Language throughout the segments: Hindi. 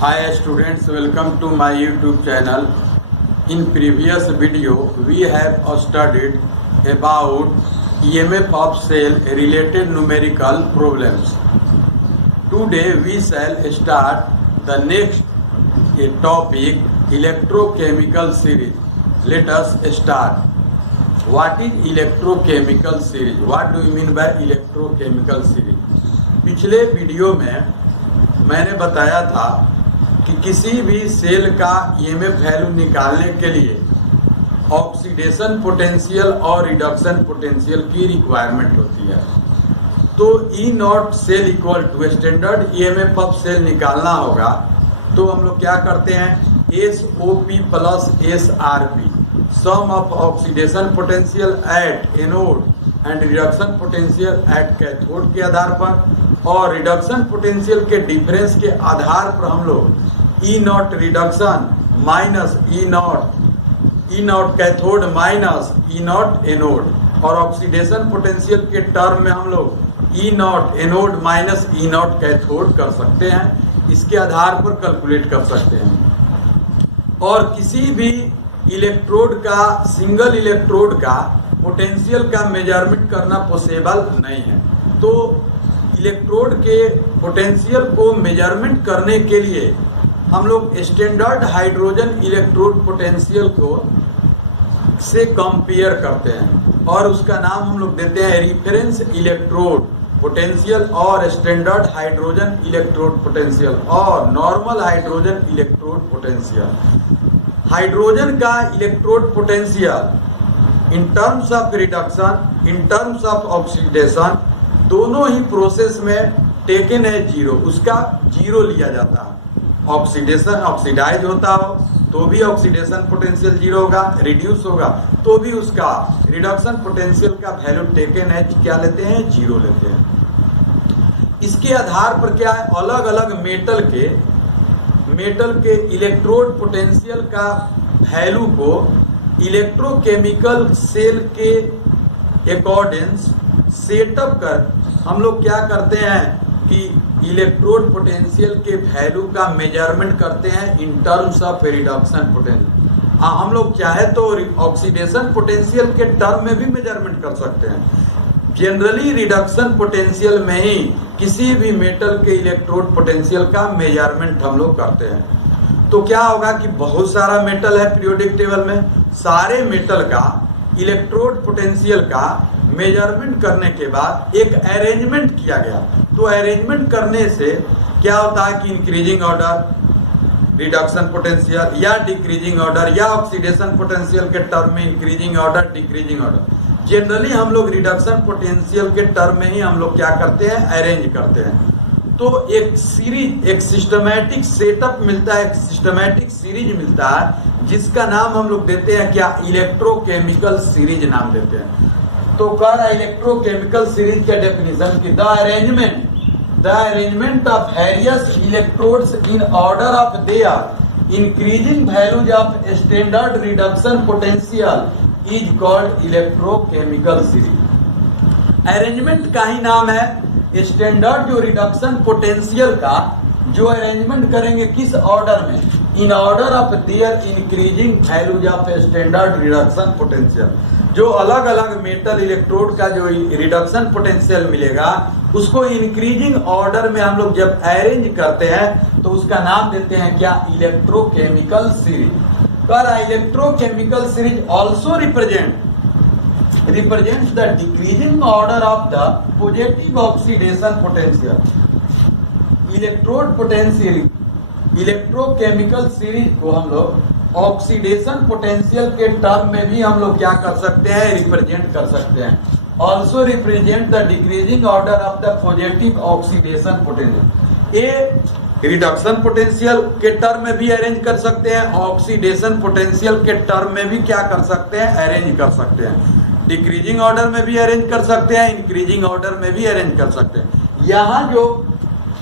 Hi students, welcome to my YouTube channel. In previous video, we have studied about EMF of cell related numerical problems. Today we shall start the next topic, electrochemical series. Let us start. What is electrochemical series? What do you mean by electrochemical series? पिछले वीडियो में मैंने बताया था कि किसी भी सेल का ईएमएफ वैल्यू निकालने के लिए ऑक्सीडेशन पोटेंशियल और रिडक्शन पोटेंशियल की रिक्वायरमेंट होती है। तो E not cell equal to standard EMF of cell निकालना होगा तो हम लोग क्या करते हैं, SOP plus SRP, sum of oxidation potential at anode and reduction potential at cathode के आधार पर, और रिडक्शन पोटेंशियल के डिफरेंस के आधार पर हम लोग E not reduction minus E not cathode minus E not anode, और ऑक्सीडेशन पोटेंशियल के टर्म में हम लोग E not anode minus E not cathode कर सकते हैं। इसके आधार पर कैलकुलेट कर सकते हैं। और किसी भी इलेक्ट्रोड का, सिंगल इलेक्ट्रोड का पोटेंशियल का मेजरमेंट करना पॉसिबल नहीं है। तो इलेक्ट्रोड के पोटेंशियल को मेजरमेंट करने के लिए हम लोग स्टैंडर्ड हाइड्रोजन इलेक्ट्रोड पोटेंशियल को से कंपेयर करते हैं और उसका नाम हम लोग देते हैं रिफरेंस इलेक्ट्रोड पोटेंशियल और स्टैंडर्ड हाइड्रोजन इलेक्ट्रोड पोटेंशियल और normal hydrogen electrode potential. Hydrogen का electrode potential in terms of reduction, in terms of oxidation, दोनों ही प्रोसेस में टेकन है जीरो, उसका जीरो लिया जाता है। ऑक्सीडेशन ऑक्सीडाइज होता हो तो भी ऑक्सीडेशन पोटेंशियल जीरो होगा, रिड्यूस होगा तो भी उसका रिडक्शन पोटेंशियल का वैल्यू टेकन है क्या लेते हैं, जीरो लेते हैं। इसके आधार पर क्या है, अलग अलग मेटल के इलेक्ट्रोड पोटेंशियल का वैल्यू को इलेक्ट्रोकेमिकल सेल के अकॉर्डिंग सेटअप कर हम लोग क्या करते हैं कि इलेक्ट्रोड पोटेंशियल के वैल्यू का मेजरमेंट करते हैं इन टर्म्स ऑफ रिडक्शन पोटेंशियल। हम लोग चाहे तो ऑक्सीडेशन पोटेंशियल के टर्म में भी मेजरमेंट कर सकते हैं। जनरली रिडक्शन पोटेंशियल में ही किसी भी मेटल के इलेक्ट्रोड पोटेंशियल का मेजरमेंट हम लोग करते हैं। तो क्या होगा कि बहुत सारा मेटल है पीरियोडिक टेबल में, सारे मेटल का इलेक्ट्रोड पोटेंशियल का मेजरमेंट करने के बाद एक अरेंजमेंट किया गया। तो अरेंजमेंट करने से क्या होता है कि इंक्रीजिंग ऑर्डर रिडक्शन पोटेंशियल या डिक्रीजिंग ऑर्डर या ऑक्सीडेशन पोटेंशियल के टर्म में increasing order decreasing order. Generally हम लोग रिडक्शन पोटेंशियल के टर्म में ही हम लोग क्या करते हैं, अरेंज करते हैं। तो एक सीरीज, एक सिस्टमैटिक सेटअप मिलता है, एक सिस्टमैटिक सीरीज मिलता है जिसका नाम हम लोग देते हैं क्या, इलेक्ट्रोकेमिकल सीरीज नाम देते हैं। तो कह रहा इलेक्ट्रोकेमिकल सीरीज का डेफिनेशन की the arrangement of various electrodes in order of their increasing values of standard reduction potential is called electrochemical series. Arrangement का ही नाम है। स्टैंडर्ड जो रिडक्शन पोटेंशियल का जो अरेंजमेंट करेंगे किस ऑर्डर में, in order of their increasing values of standard reduction potential. जो अलग अलग मेटल इलेक्ट्रोड का जो रिडक्शन पोटेंशियल मिलेगा उसको इंक्रीजिंग ऑर्डर में हम लोग जब अरेंज करते हैं तो उसका नाम देते हैं क्या, इलेक्ट्रोकेमिकल सीरीज। पर electrochemical series also represents the decreasing order of the positive oxidation potential। Electrode potential electrochemical series को हम लोग ऑक्सीडेशन पोटेंशियल के टर्म में भी हम लोग क्या कर सकते हैं, रिप्रेजेंट कर सकते हैं। Also represent the decreasing order of the positive oxidation potential. ये रिडक्शन पोटेंशियल के टर्म में भी अरेंज कर सकते हैं, ऑक्सीडेशन पोटेंशियल के टर्म में भी क्या कर सकते हैं, अरेंज कर सकते हैं। डिक्रीजिंग ऑर्डर में भी अरेंज कर सकते हैं, इंक्रीजिंग ऑर्डर में भी अरेंज कर सकते हैं। यहाँ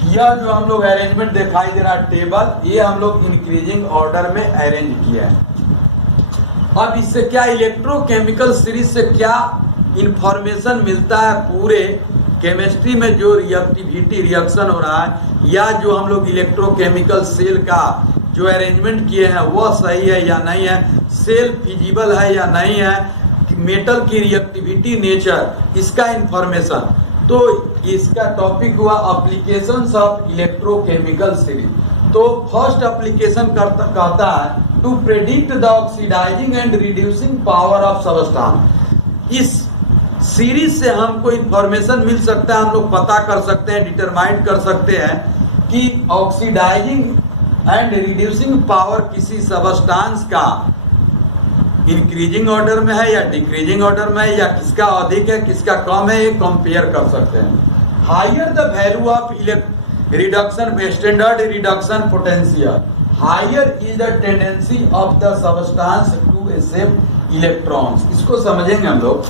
यह जो हम लोग अरेंजमेंट दिखाई दे रहा है टेबल, ये हम लोग इंक्रीजिंग ऑर्डर में अरेंज किया है। अब इससे क्या, इलेक्ट्रोकेमिकल सीरीज से क्या इंफॉर्मेशन मिलता है पूरे केमिस्ट्री में जो रिएक्टिविटी रिएक्शन हो रहा है या जो हम लोग इलेक्ट्रोकेमिकल सेल का जो अरेंजमेंट किए हैं वह सही है या नहीं है, सेल फिजिबल है या नहीं है, मेटल की रिएक्टिविटी नेचर, इसका इंफॉर्मेशन। तो इसका टॉपिक हुआ एप्लीकेशंस ऑफ इलेक्ट्रोकेमिकल सीरीज। तो फर्स्ट एप्लीकेशन कहता है to predict the oxidising and reducing power of substance. इस सीरीज से हमको इंफॉर्मेशन मिल सकता है, हम लोग पता कर सकते हैं, डिटरमाइन कर सकते हैं कि ऑक्सीडाइजिंग एंड रिड्यूसिंग पावर किसी सबस्टेंस का इंक्रीजिंग ऑर्डर में है या डिक्रीजिंग ऑर्डर में है, या किसका अधिक है किसका कम है, ये कंपेयर कर सकते हैं। Higher the value of reduction standard reduction potential, higher is the tendency of the substance to accept electrons. इसको समझेंगे हम लोग।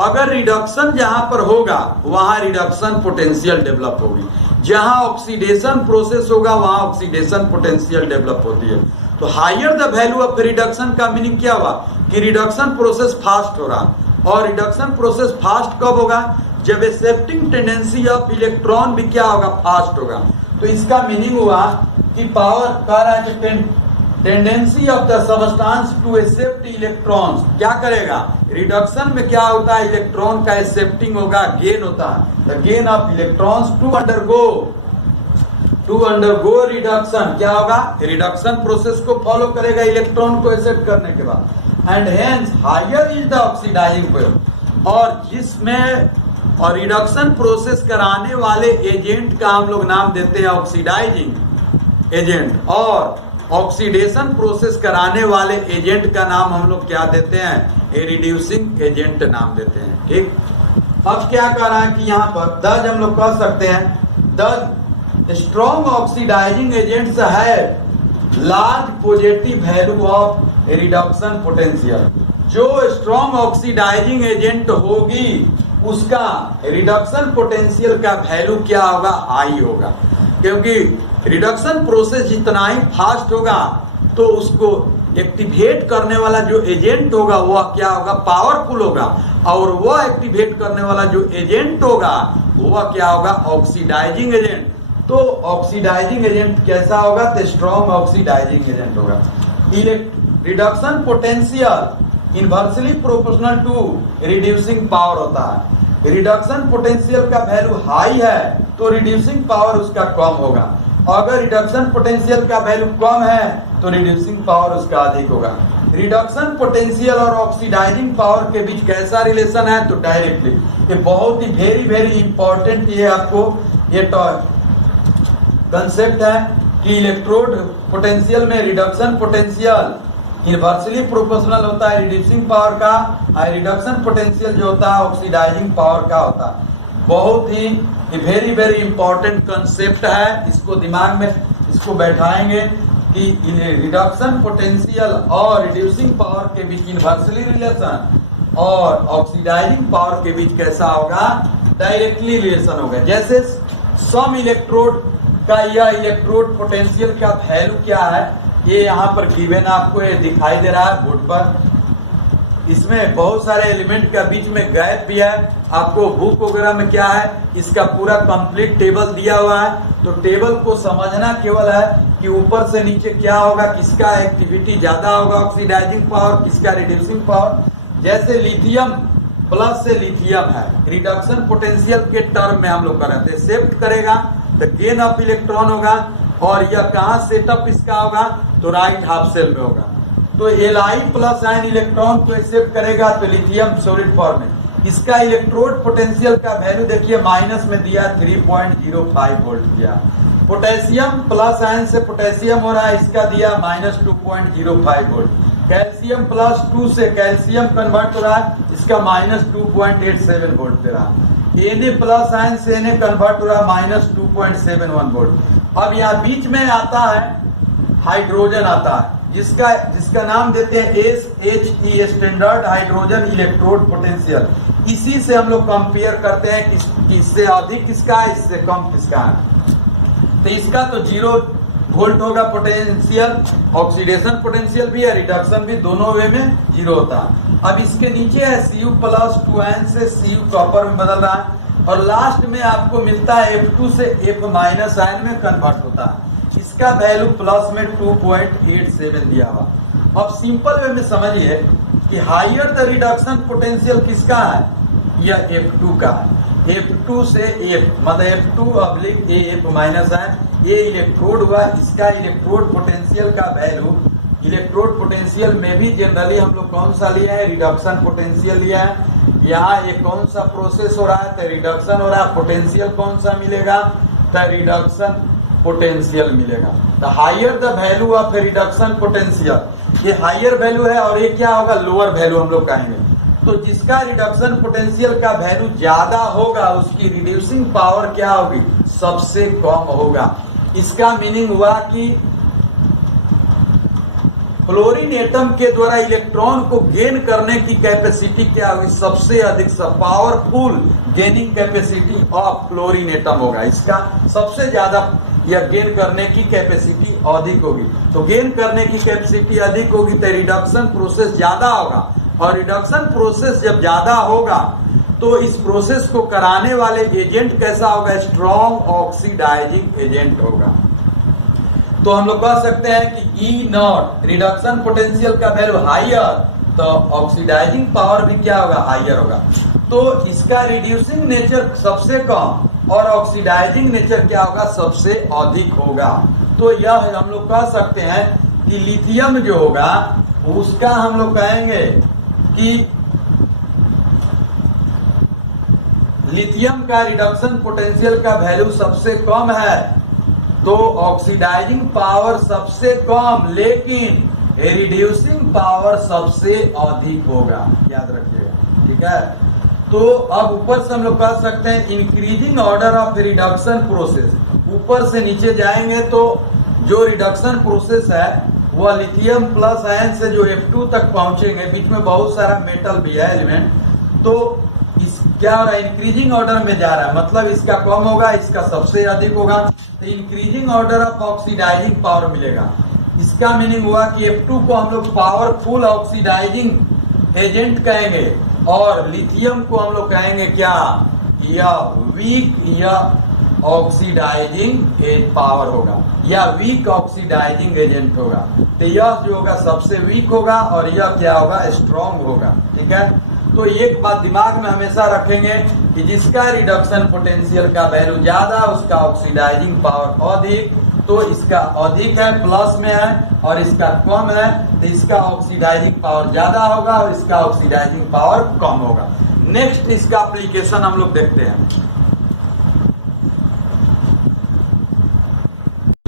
अगर रिडक्शन जहां पर होगा वहां रिडक्शन पोटेंशियल डेवलप होगी, जहां ऑक्सीडेशन प्रोसेस होगा वहां ऑक्सीडेशन पोटेंशियल डेवलप होती है। तो higher the value of reduction का मीनिंग क्या हुआ कि रिडक्शन प्रोसेस फास्ट हो रहा, और रिडक्शन प्रोसेस फास्ट कब होगा, जब एक्सेप्टिंग टेंडेंसी ऑफ इलेक्ट्रॉन भी क्या होगा, फास्ट होगा। तो इसका मीनिंग हुआ कि पावर कह रहा है कि tendency of the substance to accept electrons क्या करेगा, रिडक्शन में क्या होता है, इलेक्ट्रॉन का एक्सेप्टिंग होगा, गेन होता है, the gain of electrons to undergo reduction. क्या होगा, रिडक्शन प्रोसेस को फॉलो करेगा इलेक्ट्रॉन को एक्सेप्ट करने के बाद, and hence higher is the oxidising power. और जिसमें और रिडक्शन प्रोसेस कराने वाले एजेंट का हम लोग नाम देते हैं ऑक्सीडाइजिंग एजेंट, और ऑक्सीडेशन प्रोसेस कराने वाले एजेंट का नाम हम लोग क्या देते हैं, रिड्यूसिंग एजेंट नाम देते हैं। ठीक, अब क्या कर रहा है कि यहाँ पर दज हम लोग कह सकते हैं द स्ट्रॉन्ग ऑक्सीडाइजिंग एजेंट्स है large positive value of reduction potential. जो स्ट्रॉन्ग ऑक्सीडाइजिंग एजेंट होगी उसका रिडक्शन पोटेंशियल का वैल्यू क्या होगा, हाई होगा, क्योंकि रिडक्शन प्रोसेस जितना ही फास्ट होगा तो उसको एक्टिवेट करने वाला जो एजेंट होगा वह क्या होगा, पावरफुल होगा, और वह एक्टिवेट करने वाला जो एजेंट होगा वह क्या होगा, ऑक्सीडाइजिंग एजेंट। तो ऑक्सीडाइजिंग एजेंट कैसा होगा, तो स्ट्रॉन्ग ऑक्सीडाइजिंग एजेंट होगा। Reduction potential inversely proportional to reducing power होता है। रिडक्शन पोटेंशियल का वैल्यू हाई है तो रिड्यूसिंग पावर उसका कम होगा, अगर रिडक्शन पोटेंशियल का वैल्यू कम है तो रिड्यूसिंग पावर उसका अधिक होगा। रिडक्शन पोटेंशियल और ऑक्सीडाइजिंग पावर के बीच कैसा रिलेशन है, तो डायरेक्टली। ये बहुत ही वेरी इंपॉर्टेंट ये आपको ये कंसेप्ट है कि इलेक्ट्रोड पोटेंशियल में रिडक्शन पोटेंशियल इनवर्सली प्रोपोर्शनल होता है रिड्यूसिंग पावर का, और रिडक्शन पोटेंशियल जो होता है ऑक्सीडाइजिंग पावर का होता है। बहुत ही वेरी इंपॉर्टेंट कंसेप्ट है, इसको दिमाग में इसको बैठाएंगे कि रिडक्शन पोटेंशियल और रिड्यूसिंग पावर के बीच इनवर्सली रिलेशन और ऑक्सीडाइजिंग पावर के बीच कैसा होगा, डायरेक्टली रिलेशन होगा। जैसे सम इलेक्ट्रोड का यह इलेक्ट्रोड पोटेंशियल का वैल्यू क्या है, ये यहाँ पर गिवन आपको ये दिखाई दे रहा है बोर्ड पर। इसमें बहुत सारे एलिमेंट के बीच में गैप भी है, आपको बुक वगैरह में क्या है इसका पूरा कंप्लीट टेबल दिया हुआ है। तो टेबल को समझना केवल है कि ऊपर से नीचे क्या होगा, किसका एक्टिविटी ज्यादा होगा ऑक्सीडाइजिंग पावर, किसका रिड्यूसिंग पावर। जैसे लिथियम प्लस से लिथियम है, रिडक्शन पोटेंशियल के टर्म में हम लोग कर रहे थे, शिफ्ट करेगा तो गेन ऑफ इलेक्ट्रॉन होगा, और यह कहाँ सेटअप इसका होगा, तो राइट हाफ सेल में होगा। तो Li प्लस आयन इलेक्ट्रॉन को एक्सेप्ट करेगा तो लिथियम सॉलिड फॉर्म में, इसका इलेक्ट्रोड पोटेंशियल का वैल्यू देखिए माइनस में दिया 3.05 वोल्ट दिया। पोटेशियम प्लस आयन से पोटेशियम हो रहा है, इसका दिया माइनस 2.05 वोल्ट। कैल्शियम प्लस 2 से कैल्शियम कन्वर्ट हो रहा है, इसका माइनस 2.87 वोल्ट दे रहा है। Na प्लस आयन से Na कन्वर्ट हो रहा है माइनस 2.71 वोल्ट। अब यहाँ बीच में आता है हाइड्रोजन आता है, जिसका नाम देते हैं SHE standard hydrogen electrode potential. इसी से हम लोग कंपेयर करते हैं कि इससे अधिक किसका है, इससे कम किसका है। तो इसका तो 0 वोल्ट होगा पोटेंशियल, ऑक्सीडेशन पोटेंशियल भी है, रिडक्शन भी, दोनों वे में 0 होता है। अब इसके नीचे है Cu प्लस 2 आयन से Cu कॉपर में बदल रहा है, और लास्ट में आपको मिलता है F2 से F माइनस आयन में कन्वर्ट होता है। इसका वैल्यू प्लस में 2.87 दिया हुआ। अब सिंपल वे में समझिए कि हायर द रिडक्शन पोटेंशियल किसका है, यह F2 का है। F2 से F मतलब F2 oblique F minus ion, ये इलेक्ट्रोड हुआ। इसका इलेक्ट्रोड पोटेंशियल का वैल्यू, इलेक्ट्रोड पोटेंशियल में भी जनरली हम लोग कौन सा लिया है, रिडक्शन पोटेंशियल लिया है। यहाँ ये कौन सा प्रोसेस हो रहा है, तो रिडक्शन हो रहा है। पोटेंशियल कौन सा मिलेगा, तो रिडक्शन पोटेंशियल मिलेगा। The higher the value of reduction potential, ये हायर वैल्यू है और ये क्या होगा, लोअर वैल्यू हम लोग कहेंगे। तो जिसका रिडक्शन पोटेंशियल का वैल्यू ज्यादा होगा उसकी रिड्यूसिंग पावर क्या होगी, सबसे कम होगा। इसका मीनिंग हुआ कि फ्लोरीन एटम के द्वारा इलेक्ट्रॉन को गेन करने की कैपेसिटी क्या होगी, सबसे अधिक powerful gaining capacity of fluorine atom होगा। इसका सबसे ज्यादा यह गेन करने की कैपेसिटी अधिक होगी। तो गेन करने की कैपेसिटी अधिक होगी तो रिडक्शन प्रोसेस ज्यादा होगा, और रिडक्शन प्रोसेस जब ज्यादा होगा तो इस प्रोसेस को कराने वाले एजेंट कैसा होगा, स्ट्रॉन्ग ऑक्सीडाइजिंग एजेंट होगा। तो हम लोग कह सकते हैं कि E नॉट रिडक्शन पोटेंशियल का वैल्यू हायर, तो ऑक्सीडाइजिंग पावर भी क्या होगा, हायर होगा। तो इसका रिड्यूसिंग नेचर सबसे कम और ऑक्सीडाइजिंग नेचर क्या होगा, सबसे अधिक होगा। तो यह हम लोग कह सकते हैं कि लिथियम जो होगा उसका हम लोग कहेंगे कि लिथियम का रिडक्शन पोटेंशियल का वैल्यू सबसे कम है, तो ऑक्सीडाइजिंग पावर सबसे कम, लेकिन रिड्यूसिंग पावर सबसे अधिक होगा, याद रखिएगा, ठीक है। तो अब ऊपर से हम लोग कह सकते हैं increasing order of reduction process, ऊपर से नीचे जाएंगे तो जो रिडक्शन प्रोसेस है वह लिथियम प्लस आयन से जो F2 तक पहुंचेंगे, बीच में बहुत सारा मेटल भी है एलिमेंट, तो इस क्या हो रहा है, इंक्रीजिंग ऑर्डर में जा रहा है, मतलब इसका कम होगा, इसका सबसे अधिक होगा। तो increasing order of oxidising power मिलेगा। इसका मीनिंग हुआ कि F2 को हम लोग पावरफुल ऑक्सीडाइजिंग एजेंट कहेंगे और लिथियम को हम लोग कहेंगे क्या, या वीक या ऑक्सीडाइजिंग पावर होगा, या वीक ऑक्सीडाइजिंग एजेंट होगा। तो यह जो होगा सबसे वीक होगा और यह क्या होगा, स्ट्रॉन्ग होगा, ठीक है। तो एक बात दिमाग में हमेशा रखेंगे कि जिसका रिडक्शन पोटेंशियल का वैल्यू ज्यादा, उसका ऑक्सीडाइजिंग पावर अधिक। तो इसका अधिक है, प्लस में है, और इसका कम है, तो इसका ऑक्सीडाइजिंग पावर ज्यादा होगा और इसका ऑक्सीडाइजिंग पावर कम होगा। नेक्स्ट इसका एप्लीकेशन हम लोग देखते हैं।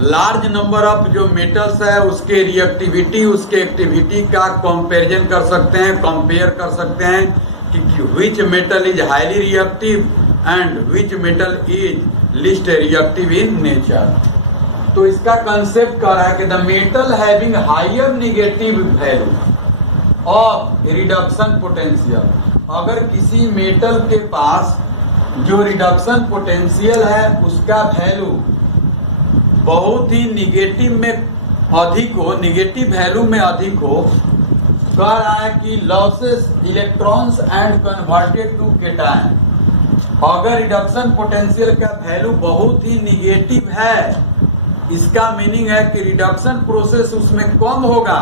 लार्ज नंबर ऑफ जो मेटल्स है उसके रिएक्टिविटी, उसके एक्टिविटी का कंपैरिजन कर सकते हैं, कंपेयर कर सकते हैं कि which metal is highly reactive and which metal is least reactive in nature. तो इसका कंसेप्ट कह रहा है कि the metal having higher negative value of reduction potential, अगर किसी मेटल के पास जो रिडक्शन पोटेंशियल है उसका वैल्यू बहुत ही निगेटिव में अधिक हो, निगेटिव वैल्यू में अधिक हो, कह रहा है कि loses electrons and converted to cation. अगर रिडक्शन पोटेंशियल का वैल्यू बहुत ही निगेटिव है, इसका मीनिंग है कि रिडक्शन प्रोसेस उसमें कम होगा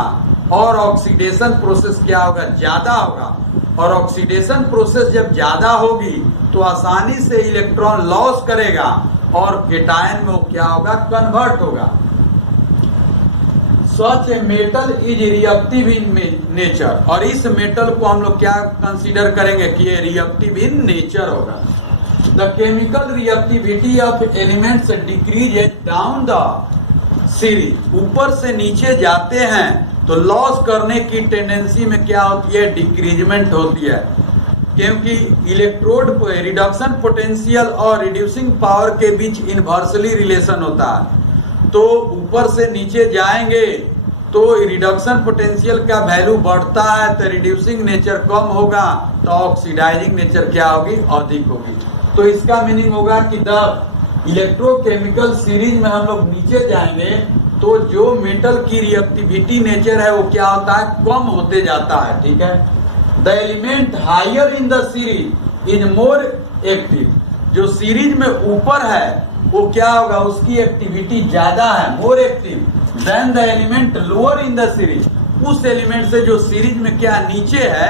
और ऑक्सीडेशन प्रोसेस क्या होगा, ज्यादा होगा। और ऑक्सीडेशन प्रोसेस जब ज्यादा होगी तो आसानी से इलेक्ट्रॉन लॉस करेगा और केटायन में वो क्या होगा, कन्वर्ट होगा। Such a metal is reactive in nature, और इस मेटल को हम लोग क्या कंसीडर करेंगे कि ये रिएक्टिव इन नेचर होगा। The chemical reactivity of elements decrease down the series, ऊपर से नीचे जाते हैं तो लॉस करने की टेंडेंसी में क्या होती है, डिक्रीजमेंट होती है, क्योंकि इलेक्ट्रोड रिडक्शन पोटेंशियल और रिड्यूसिंग पावर के बीच इनवर्सली रिलेशन होता है। तो ऊपर से नीचे जाएंगे तो रिडक्शन पोटेंशियल का वैल्यू बढ़ता है तो रिड्यूसिंग नेचर कम होगा, तो ऑक्सीडाइजिंग नेचर क्या होगी, अधिक होगी। तो इसका मीनिंग होगा कि द इलेक्ट्रोकेमिकल सीरीज में हम लोग नीचे जाएंगे तो जो मेटल की रिएक्टिविटी नेचर है वो क्या होता है, कम होते जाता है, ठीक है। The element higher in the series is more active, जो सीरीज में ऊपर है वो क्या होगा, उसकी एक्टिविटी ज्यादा है, more active than the element lower in the series, उस एलिमेंट से जो सीरीज में क्या नीचे है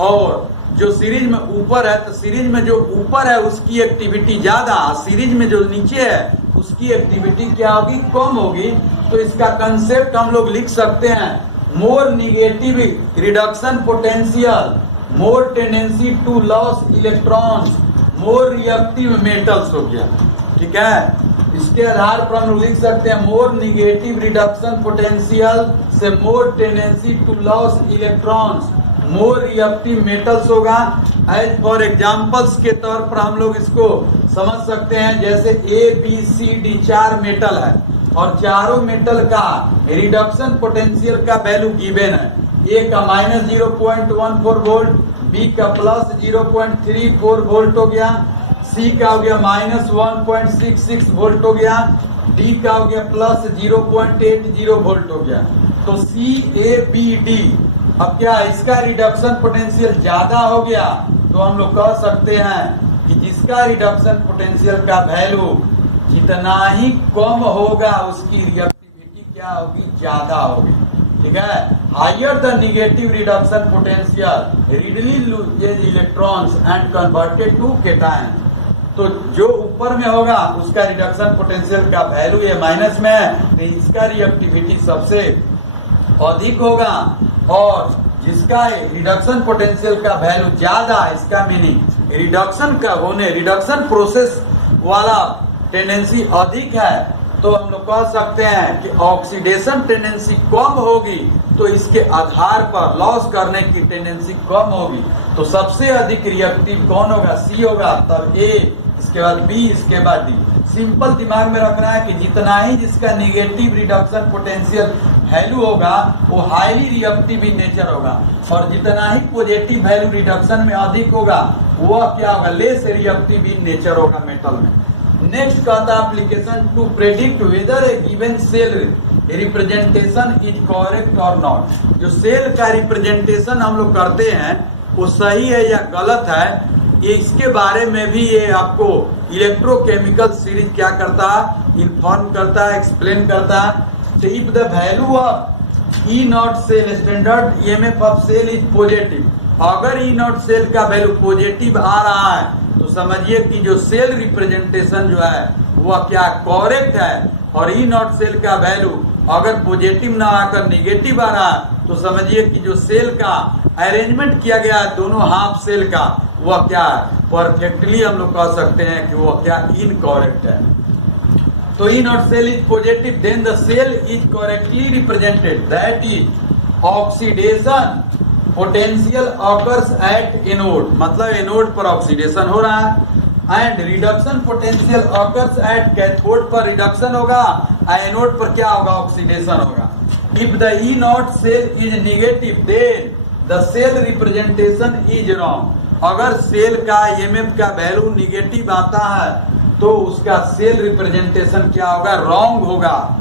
और जो सीरीज में ऊपर है। तो सीरीज में जो ऊपर है उसकी एक्टिविटी ज्यादा, सीरीज में जो नीचे है उसकी एक्टिविटी क्या होगी, कम होगी। तो इसका कंसेप्ट हम लोग लिख सकते हैं, more negative reduction potential, more tendency to loss electrons, more reactive metals हो गया। ठीक है, इसके आधार पर हम लोग लिख सकते हैं मोर निगेटिव रिडक्शन पोटेंशियल से more tendency to loss electrons, more reactive metals होगा। एज फॉर एग्जांपल्स के तौर पर हम लोग इसको समझ सकते हैं, जैसे ABCD 4 मेटल है और चारों मेटल का रिडक्शन पोटेंशियल का वैल्यू गिवन है। A का -0.14 वोल्ट, B का +0.34 वोल्ट हो गया, C का हो गया -1.66 वोल्ट हो गया, D का हो गया +0.80 वोल्ट हो गया। तो CABD अब क्या इसका रिडक्शन पोटेंशियल ज्यादा हो गया, तो हम लोग कह सकते हैं कि जिसका रिडक्शन पोटेंशियल का वैल्यू जितना ही कम होगा उसकी रिएक्टिविटी क्या होगी, ज्यादा होगी। ठीक है, higher the negative reduction potential readily loses electrons and converted to cation. तो जो ऊपर में होगा उसका रिडक्शन पोटेंशियल का वैल्यू ये माइनस में है, तो इसका रिएक्टिविटी सबसे अधिक होगा, और जिसका रिडक्शन पोटेंशियल का वैल्यू ज्यादा है, इसका मीनिंग रिडक्शन का होने, रिडक्शन प्रोसेस वाला टेंडेंसी अधिक है। तो हम लोग कह सकते हैं कि ऑक्सीडेशन टेंडेंसी कम होगी, तो इसके आधार पर लॉस करने की टेंडेंसी कम होगी। तो सबसे अधिक रिएक्टिव कौन होगा, सी होगा, तब ए, इसके बाद बी, इसके बाद डी। सिंपल दिमाग में रखना है कि जितना ही जिसका निगेटिव रिडक्शन पोटेंशियल वैल्यू होगा वो हाईली रिएक्टिव इन नेचर होगा, और जितना ही पॉजिटिव वैल्यू रिडक्शन में अधिक होगा वह क्या होगा, लेस रिएक्टिव इन नेचर होगा मेटल में। नेक्स्ट कहता है application to predict whether a given cell representation is correct और नॉट। जो सेल का रिप्रेजेंटेशन हम लोग करते हैं वो सही है या गलत है, ये इसके बारे में भी ये आपको इलेक्ट्रोकेमिकल सीरीज क्या करता है, इन्फॉर्म करता है, एक्सप्लेन करता है। So if the value of E naught cell standard EMF of cell is positive, अगर E naught cell का वैल्यू पॉजिटिव आ रहा है तो समझिए कि जो सेल रिप्रेजेंटेशन जो है वह क्या करेक्ट है, और E naught सेल का वैल्यू अगर पॉजिटिव ना आकर निगेटिव आ रहा है तो समझिए कि जो सेल का अरेंजमेंट किया गया है दोनों हाफ सेल का वह क्या है, परफेक्टली हम लोग कह सकते हैं कि वह क्या इनकरेक्ट है। तो E naught cell is positive, then the cell is correctly represented. That is oxidation potential occurs at anode, मतलब एनोड पर ऑक्सीडेशन हो रहा है, and reduction potential occurs at cathode पर रिडक्शन होगा, एनोड पर क्या होगा, ऑक्सीडेशन होगा। If the E naught cell is negative, then the cell representation is wrong. अगर सेल का EMF का वैल्यू निगेटिव आता है तो उसका सेल रिप्रेजेंटेशन क्या होगा, रॉन्ग होगा।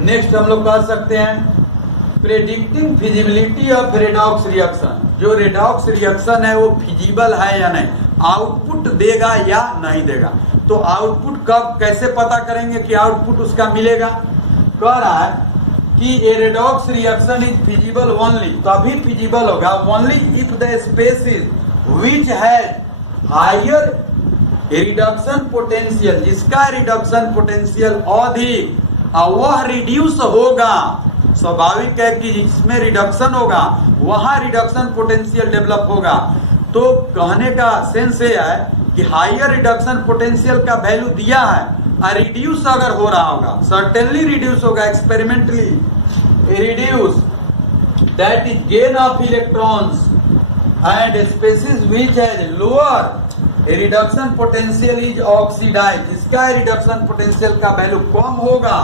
नेक्स्ट हम लोग कह सकते हैं predicting feasibility of redox reaction. जो रेडॉक्स रिएक्शन है वो फिजिबल है या नहीं, आउटपुट देगा या नहीं देगा। तो आउटपुट कब कैसे पता करेंगे कि आउटपुट उसका मिलेगा, कह रहा है कि a redox reaction is feasible only, तभी फिजिबल होगा only if the species which has higher reduction potential, जिसका रिडक्शन पोटेंशियल अधिक वह रिड्यूस होगा। स्वाभाविक है कि जिसमें रिडक्शन होगा वहां रिडक्शन पोटेंशियल डेवलप होगा। तो कहने का सेंस ये है कि हायर रिडक्शन पोटेंशियल का वैल्यू दिया है और रिड्यूस अगर हो रहा होगा, सर्टेनली रिड्यूस होगा, experimentally reduce, that is gain of electrons and species which has lower reduction potential is oxidise, जिसका रिडक्शन पोटेंशियल का वैल्यू कम होगा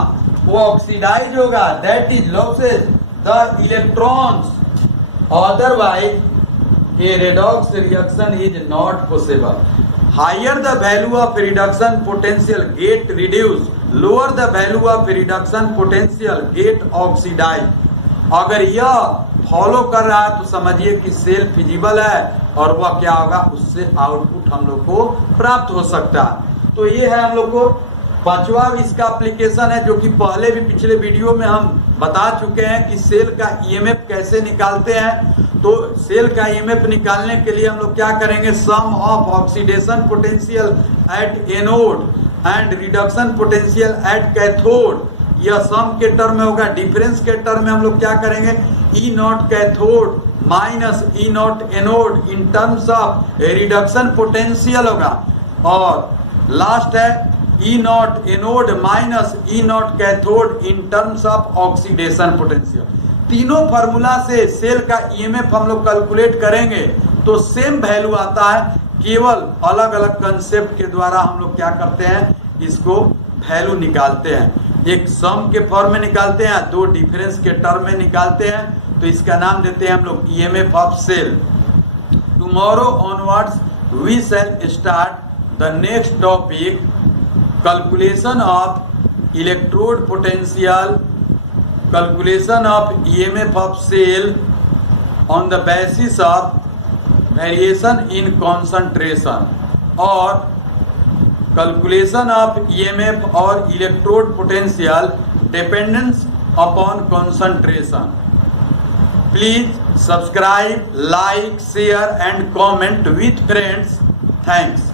वो ऑक्सीडाइज होगा, that is loses the electrons, otherwise a redox reaction is not possible. Higher the value of reduction potential get reduce, lower the value of reduction potential get oxidise. अगर यह फॉलो कर रहा है तो समझिए कि सेल फिजिबल है, और वह क्या होगा, उससे आउटपुट हम लोग को प्राप्त हो सकता है। तो ये है हम लोग को पांचवा इसका एप्लीकेशन है, जो कि पहले भी पिछले वीडियो में हम बता चुके हैं कि सेल का ईएमएफ कैसे निकालते हैं। तो सेल का ईएमएफ निकालने के लिए हम लोग क्या करेंगे, sum of oxidation potential at anode and reduction potential at cathode, यह सम के टर्म में होगा। डिफरेंस के टर्म में हम लोग क्या करेंगे, E not cathode minus E not anode in terms of reduction potential होगा। और लास्ट है E not anode minus E not cathode in terms of oxidation potential. तीनों फार्मूला से सेल का ईएमएफ हम लोग कैलकुलेट करेंगे तो सेम वैल्यू आता है, केवल अलग अलग कंसेप्ट के द्वारा हम लोग क्या करते हैं, इसको वैल्यू निकालते हैं। एक सम के फॉर्म में निकालते हैं, दो डिफरेंस के टर्म में निकालते हैं। तो इसका नाम देते हैं हम लोग EMF of cell. Tomorrow onwards we shall start the next topic, calculation of electrode potential, calculation of EMF of cell on the basis of variation in concentration, और calculation of EMF or electrode potential dependence upon concentration. Please subscribe, like, share and comment with friends. Thanks.